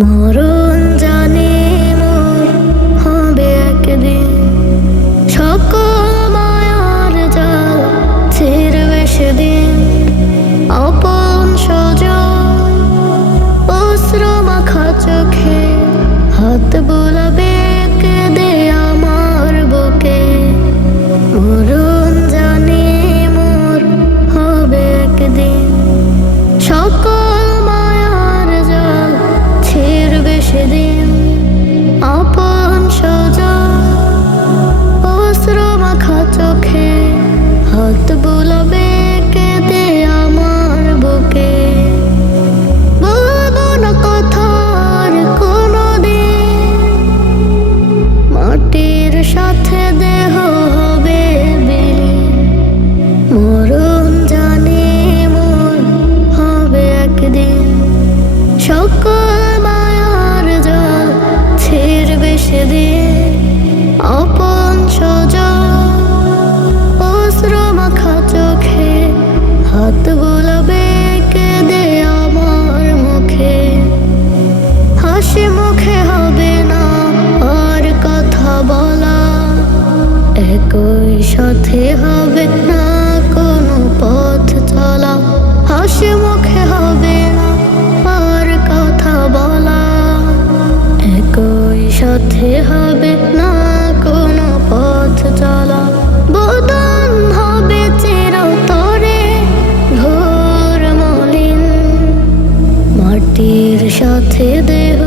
মরণ জানে মোর হবে একদিন, সকল মায়ার জাল ছিঁড়বে সেদিন। আপন স্বজন অশ্রু মাখা চোখে হাত বোলাবে কেঁদে আমার বুকে। মরণ জানে মোর হবে একদিন, সকল মায়ার জাল ছিঁড়বে সেদিন। আপন স্বজন অশ্রু মাখা চোখে হাত বোলাবে কেঁদে আমার বুকে। বলবো না কথা আর কোনোদিন, মাটির সাথে দেহ হবে বিলীন। মরণ জানে মোর হবে একদিন, সকল মায়ার জাল ছিঁড়বে সেদিন। আপন স্বজন অশ্রু মাখা চোখে হাত বোলাবে কেঁদে আমার মুখে। হাসি মুখে হবে না আর কথা বলা, একই সাথে হবে না কোনো পথ চলা। হাসি মুখে হবে না আর কথা বলা, একই সাথে হবে না কোনো পথ চলা। বদন হবে চিরতরে ঘোর মলিন, মাটির সাথে দেহ